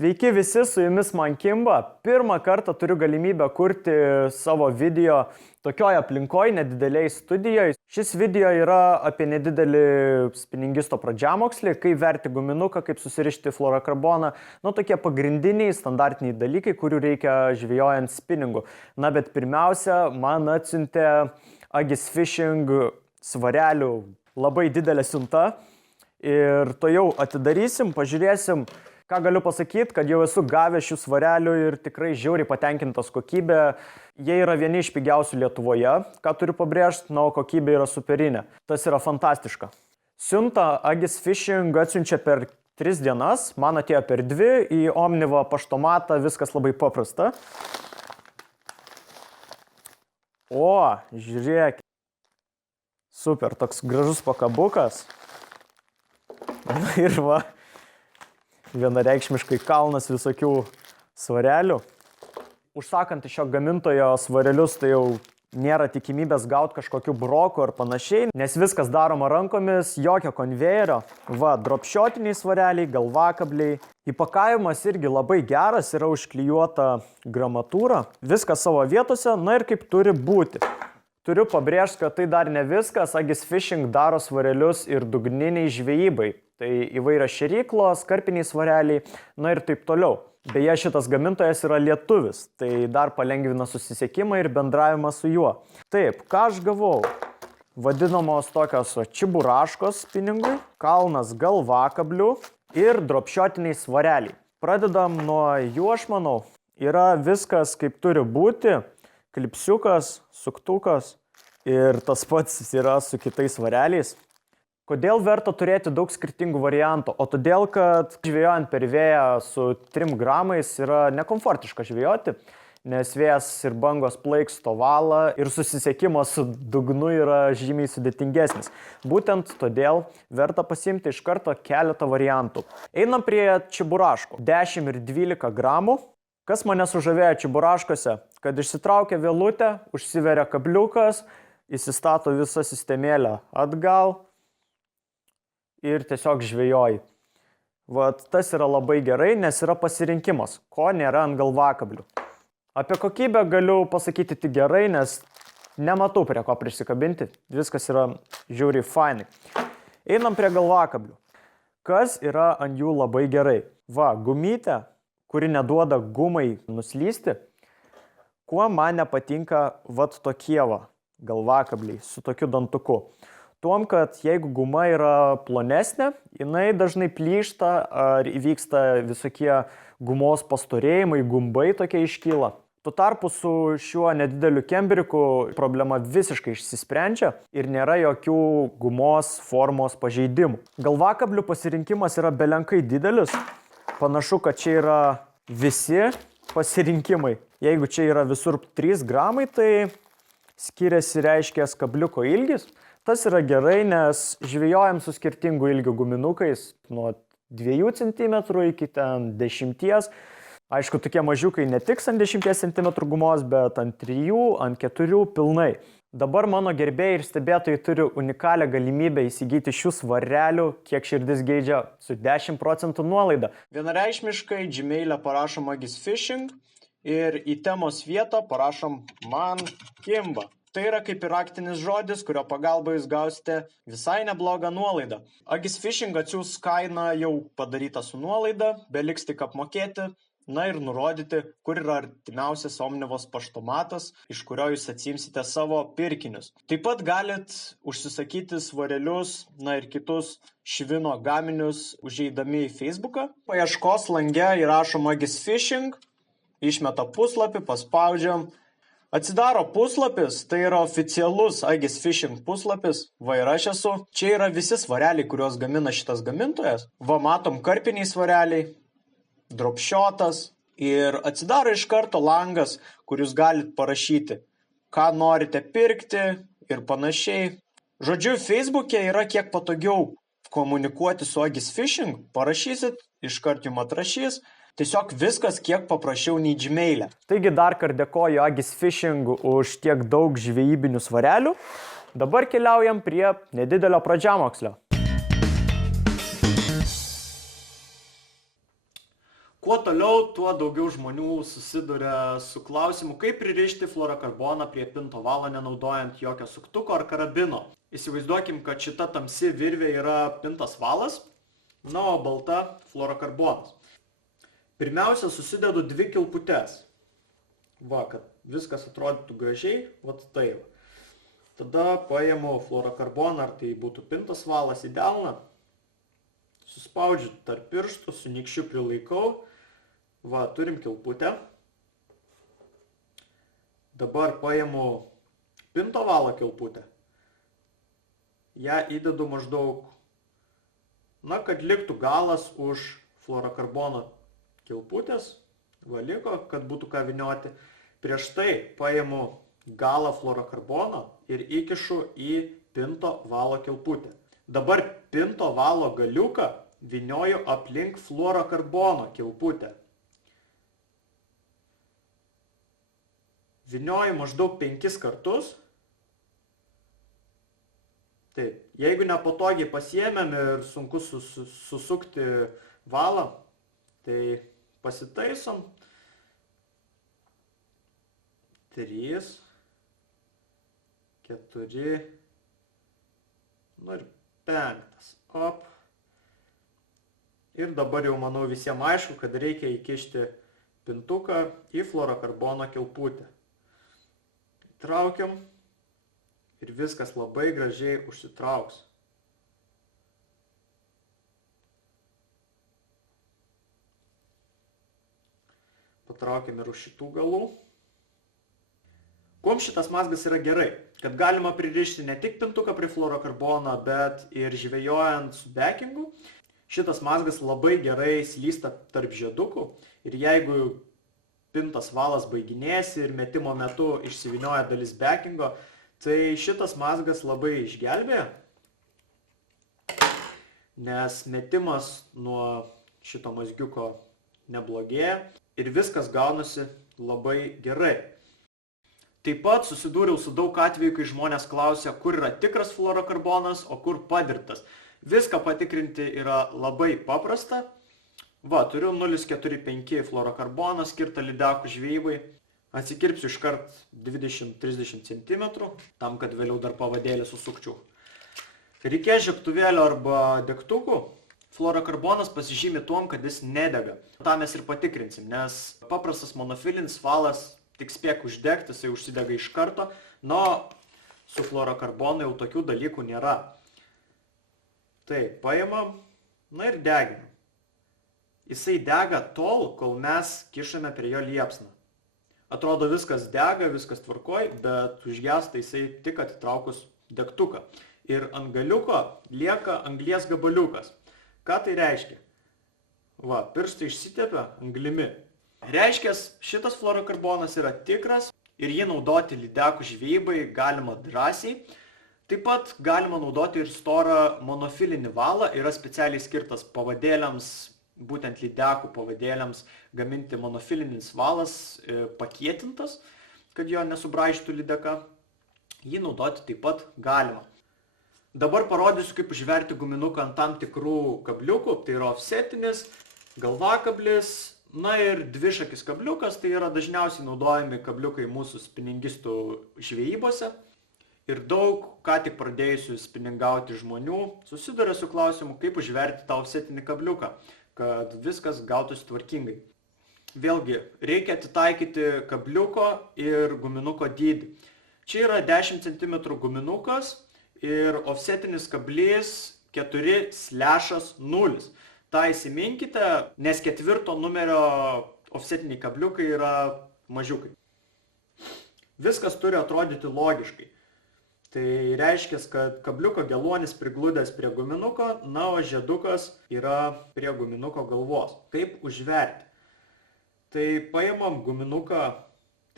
Sveiki visi, su jumis man Kimba. Pirmą kartą turiu galimybę kurti savo video tokioje aplinkoje, nedideliai studijoje. Šis video yra apie nedidelį spiningisto pradžiamokslį, kaip verti guminuką, kaip susirišti fluorokarboną. Tokie pagrindiniai, standartiniai dalykai, kurių reikia žvejojant spinningu. Bet pirmiausia, man atsiuntė Agis Fishing svarelių labai didelė siunta. Ir to jau atidarysim, pažiūrėsim. Ką galiu pasakyti, kad jau esu gavęs šių svarelių ir tikrai žiauriai patenkintas kokybė. Jie yra vieni iš pigiausių Lietuvoje, ką turiu pabrėžti, o kokybė yra superinė. Tas yra fantastiška. Siuntą Agis Fishing atsiunčia per 3 dienas, man atėjo per 2, į Omniva paštomatą, viskas labai paprasta. O, žiūrėk. Super, toks gražus pakabukas. Ir va. Vienareikšmiškai kalnas visokių svarelių. Užsakant iš šio gamintojo svarelius, tai jau nėra tikimybės gauti kažkokių brokų ar panašiai, nes viskas daroma rankomis, jokio konvejerio. Va, dropshotiniai svareliai, galvakabliai. Įpakavimas irgi labai geras, yra užklijuota gramatūra. Viskas savo vietose, ir kaip turi būti. Turiu pabrėžti, kad tai dar ne viskas. Agis Fishing daro svarelius ir dugniniai žvejybai. Tai įvairios šėryklos, karpiniai svareliai, ir taip toliau. Beje, šitas gamintojas yra lietuvis, tai dar palengvina susisiekimą ir bendravimą su juo. Taip, ką aš gavau? Vadinamos tokios čiburaškos spinningui, kalnas galvakablių ir dropshotiniai svareliai. Pradedam nuo jų, aš manau. Yra viskas kaip turi būti, klipsiukas, suktukas ir tas pats yra su kitais svareliais. Kodėl verta turėti daug skirtingų variantų? O todėl, kad žvejojant per vėją su 3 gramais yra nekomfortiška žvejoti, nes vėjas ir bangos plaiksto valą ir susisiekimas su dugnu yra žymiai sudėtingesnis. Būtent todėl verta pasiimti iš karto keletą variantų. Einam prie čiburaškų. 10 ir 12 gramų. Kas mane sužavėjo čiburaškose? Kad išsitraukia vėlutę, užsiveria kabliukas, įsistato visą sistemėlę atgal ir tiesiog žvejoji. Tas yra labai gerai, nes yra pasirinkimas, ko nėra ant galvakablių. Apie kokybę galiu pasakyti tik gerai, nes nematau prie ko prisikabinti. Viskas yra žiauriai fainai. Einam prie galvakablių. Kas yra ant jų labai gerai? Gumytė, kuri neduoda gumai nuslysti. Kuo man nepatinka tokie galvakabliai su tokiu dantuku? Tuom, kad jeigu guma yra plonesnė, jinai dažnai plyšta ar įvyksta visokie gumos pastorėjimai, gumbai tokie iškyla. Tuo tarpu su šiuo nedideliu kembriku problema visiškai išsisprendžia ir nėra jokių gumos formos pažeidimų. Galvakablių pasirinkimas yra belenkai didelis. Panašu, kad čia yra visi pasirinkimai. Jeigu čia yra visur 3 gramai, tai skiriasi reiškės kabliuko ilgis. Tas yra gerai, nes žvejojam su skirtingų ilgių guminukais nuo 2 cm iki 10. Aišku, tokie mažiukai netiks ant 10 cm gumos, bet ant 3, ant 4 pilnai. Dabar mano gerbėjai ir stebėtojai turi unikalią galimybę įsigyti šių svarelių, kiek širdis geidžia, su 10% nuolaida. Vienareikšmiškai Gmail'e parašom Agis Fishing ir į temos vietą parašom man Kimba. Tai yra kaip ir raktinis žodis, kurio pagalba jūs gausite visai neblogą nuolaidą. Agis Fishing atsiūs kainą jau padarytą su nuolaida, beliks tik apmokėti, ir nurodyti, kur yra artimiausias Omnivos paštomatas, iš kurio jūs atsiimsite savo pirkinius. Taip pat galit užsisakyti svarelius, ir kitus švino gaminius užeidami į Facebooką. Paieškos lange įrašom Agis Fishing, išmeta puslapį, paspaudžiam. Atsidaro puslapis, tai yra oficialus Agis Fishing puslapis, ir aš esu. Čia yra visi svareliai, kuriuos gamina šitas gamintojas. Matom karpiniai svareliai, dropshotas ir atsidaro iš karto langas, kur jūs galite parašyti, ką norite pirkti ir panašiai. Žodžiu, Facebook'e yra kiek patogiau komunikuoti su Agis Fishing, parašysit, iškart jums atrašys. Tiesiog viskas kiek paprasčiau nei Gmail'e. Taigi dar kartą dėkoju Agis Fishing už tiek daug žvejybinių svarelių. Dabar keliaujam prie nedidelio pradžiamokslio. Kuo toliau, tuo daugiau žmonių susiduria su klausimu, kaip pririšti fluorokarboną prie pinto valo, nenaudojant jokio suktuko ar karabino. Įsivaizduokim, kad šita tamsi virvė yra pintas valas, na, o balta fluorokarbonas. Pirmiausia, susidedu 2 kilputes. Va, kad viskas atrodytų gražiai, vat tai va. Tada paimu fluorokarboną, ar tai būtų pintas valas, į delną. Suspaudžiu tarp pirštų, su nykščiu prilaikau. Va, turim kilputę. Dabar paimu pinto valo kilputę. Ja įdedu maždaug, na, kad liktų galas už fluorokarbono kilputės. Va, liko, kad būtų ką vynioti. Prieš tai paimu galą fluorokarbono ir įkišu į pinto valo kilputę. Dabar pinto valo galiuką vynioju aplink fluorokarbono kilputę. Vynioju maždaug 5 kartus. Taip, jeigu nepatogiai pasiėmėm ir sunku susukti valą, tai pasitaisom. 3, 4, nu ir 5. Op. Ir dabar jau manau visiems aišku, kad reikia įkišti pintuką į fluorokarbono kilputę. Traukiam ir viskas labai gražiai užsitrauks. Patraukiam ir už šitų galų. Kuom šitas mazgas yra gerai? Kad galima pririšti ne tik pintuką prie fluorokarbono, bet ir žvejojant su bekingu. Šitas mazgas labai gerai slysta tarp žiedukų ir jeigu pintas valas baiginėsi ir metimo metu išsivynioja dalis bekingo, tai šitas mazgas labai išgelbėja, nes metimas nuo šito mazgiuko neblogėja ir viskas gaunasi labai gerai. Taip pat susidūriau su daug atvejų, kai žmonės klausia, kur yra tikras fluorokarbonas, o kur padirbtas. Viską patikrinti yra labai paprasta. Va, turiu 0,45 fluorokarboną skirtą lydekų žvejybai. Atsikirpsiu iškart 20-30 cm, tam, kad vėliau dar pavadėlį susukčiau. Reikės žiebtuvėlio arba degtukų. Fluorokarbonas pasižymi tuom, kad jis nedega. Ta mes ir patikrinsim, nes paprastas monofilinis valas tik spėk uždegti, jisai užsidega iš karto, na, su fluorokarbonu jau tokių dalykų nėra. Taip, paimam, na ir deginam. Jisai dega tol, kol mes kišame prie jo liepsną. Atrodo viskas dega, viskas tvarkoj, bet užgęsta jisai tik atitraukus degtuką. Ir ant galiuko lieka anglies gabaliukas. Ką tai reiškia? Va, pirštai išsitepia anglimi. Reiškia, šitas fluorokarbonas yra tikras ir jį naudoti lydekų žvejybai galima drąsiai. Taip pat galima naudoti ir storą monofilinį valą, yra specialiai skirtas pavadėliams, būtent lydekų pavadėliams gaminti monofilinis valas pakietintas, kad jo nesubraižytų lydeka. Jį naudoti taip pat galima. Dabar parodysiu, kaip užverti guminuką ant tam tikrų kabliukų, tai yra offsetinis, galvakablis, na ir dvišakis kabliukas, tai yra dažniausiai naudojami kabliukai mūsų spiningistų žvejybose. Ir daug, ką tik pradėjusių spiningauti žmonių, susiduria su klausimu, kaip užverti tą offsetinį kabliuką, kad viskas gautųsi tvarkingai. Vėlgi, reikia atitaikyti kabliuko ir guminuko dydį. Čia yra 10 cm guminukas ir offsetinis kablys 4/0. Ta įsiminkite, nes 4 numerio offsetiniai kabliukai yra mažiukai. Viskas turi atrodyti logiškai. Tai reiškia, kad kabliuko geluonis prigludęs prie guminuko, na, o žiedukas yra prie guminuko galvos. Kaip užverti? Tai paimam guminuką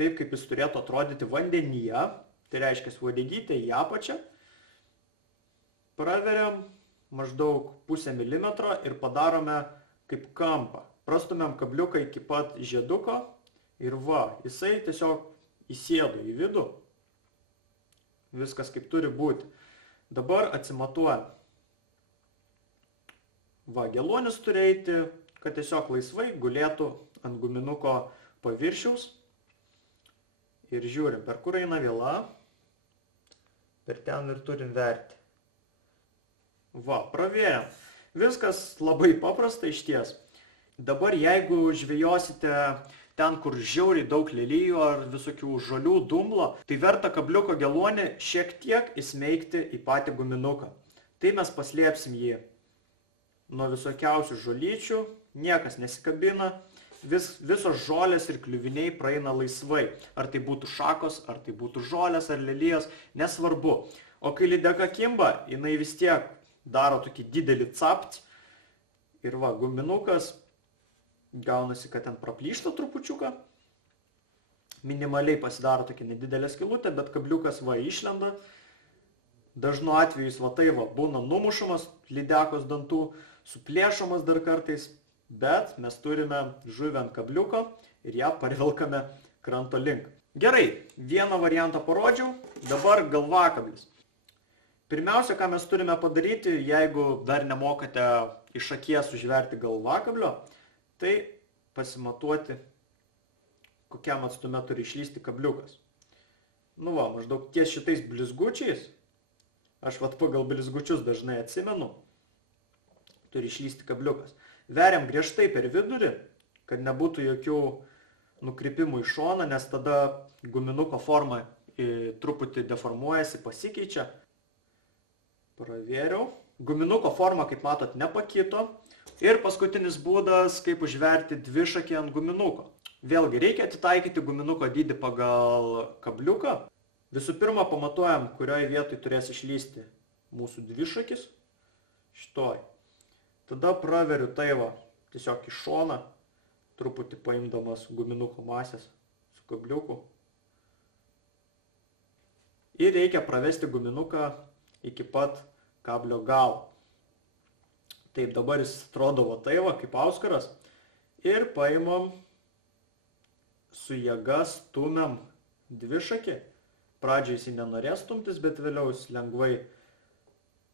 taip, kaip jis turėtų atrodyti vandenyje, tai reiškia uodegytę į apačią, praveriam maždaug 0,5 milimetro ir padarome kaip kampą. Prastumiam kabliuką iki pat žieduko ir va, jisai tiesiog įsėdo į vidų. Viskas kaip turi būti. Dabar atsimatuojam. Va, geluonis turi eiti kad tiesiog laisvai gulėtų ant guminuko paviršiaus. Ir žiūrim, per kur eina viela, per ten ir turim verti. Va, pravėjom. Viskas labai paprasta išties. Dabar jeigu žvejosite ten, kur žiauriai daug lelijų ar visokių žolių, dumblo, tai verta kabliuko geluonį šiek tiek įsmeigti į patį guminuką. Tai mes paslėpsim jį nuo visokiausių žolyčių, niekas nesikabina, visos žolės ir kliuviniai praeina laisvai. Ar tai būtų šakos, ar tai būtų žolės, ar lelijos, nesvarbu. O kai lydeka kimba, jinai vis tiek daro tokį didelį capt. Ir va, guminukas gaunasi, kad ten praplyšta trupučiuką. Minimaliai pasidaro tokia nedidelė skylutė, bet kabliukas va išlenda. Dažnu atveju jis va tai va būna numušamas lydekos dantų, suplėšamas dar kartais, bet mes turime žuvį ant kabliuko ir ją parvilkame kranto link. Gerai, vieną variantą parodžiau, dabar galvakablis. Pirmiausia, ką mes turime padaryti, jeigu dar nemokate iš akies užverti galvakablio, tai pasimatuoti, kokiam atstume turi išlysti kabliukas. Nu va, maždaug ties šitais blizgučiais, aš vat pagal blizgučius dažnai atsimenu, turi išlysti kabliukas. Veriam griežtai per vidurį, kad nebūtų jokių nukrypimų į šoną, nes tada guminuko forma truputį deformuojasi, pasikeičia. Pravėriau. Guminuko forma, kaip matot, nepakito. Ir paskutinis būdas, kaip užverti dvišakį ant guminuko. Vėlgi, reikia atitaikyti guminuko dydį pagal kabliuką. Visų pirma, pamatuojam, kurioje vietoje turės išlysti mūsų dvišakis. Šitoj. Tada praveriu tai va, tiesiog į šoną, truputį paimdamas guminuko masės su kabliuku. Ir reikia pravesti guminuką iki pat kablio galo. Taip, dabar jis atrodo va tai va, kaip auskaras. Ir paimam su jėga stumiam dvišakį. Pradžiai jis nenorės stumtis, bet vėliau jis lengvai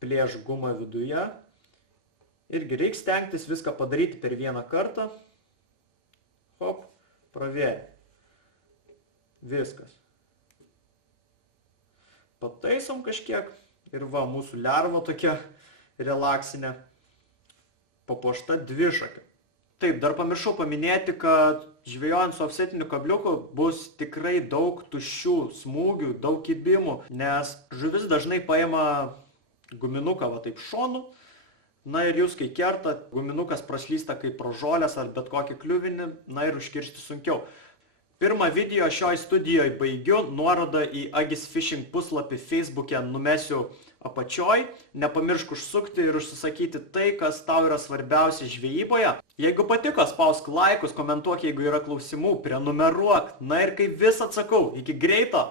plėš gumą viduje. Irgi reikia stengtis viską padaryti per vieną kartą. Hop, pravėrė. Viskas. Pataisom kažkiek. Ir va, mūsų lerva tokia relaksinė, papuošta dvišakiu. Taip, dar pamiršau paminėti, kad žvejojant su ofsetiniu kabliuku bus tikrai daug tuščių smūgių, daug kibimų, nes žuvis dažnai paima guminuką va taip šonu. Na ir jūs, kai kertat, guminukas praslysta kaip pro žolės ar bet kokį kliuvinį, na ir užkirsti sunkiau. Pirmą video šioj studijoje baigiu, nuorodą į Agis Fishing puslapį Facebook'e numesiu apačioj. Nepamiršk užsukti ir užsisakyti tai, kas tau yra svarbiausia žvejyboje. Jeigu patiko, spausk laikus, komentuok, jeigu yra klausimų, prenumeruok. Na ir kaip vis atsakau, iki greito!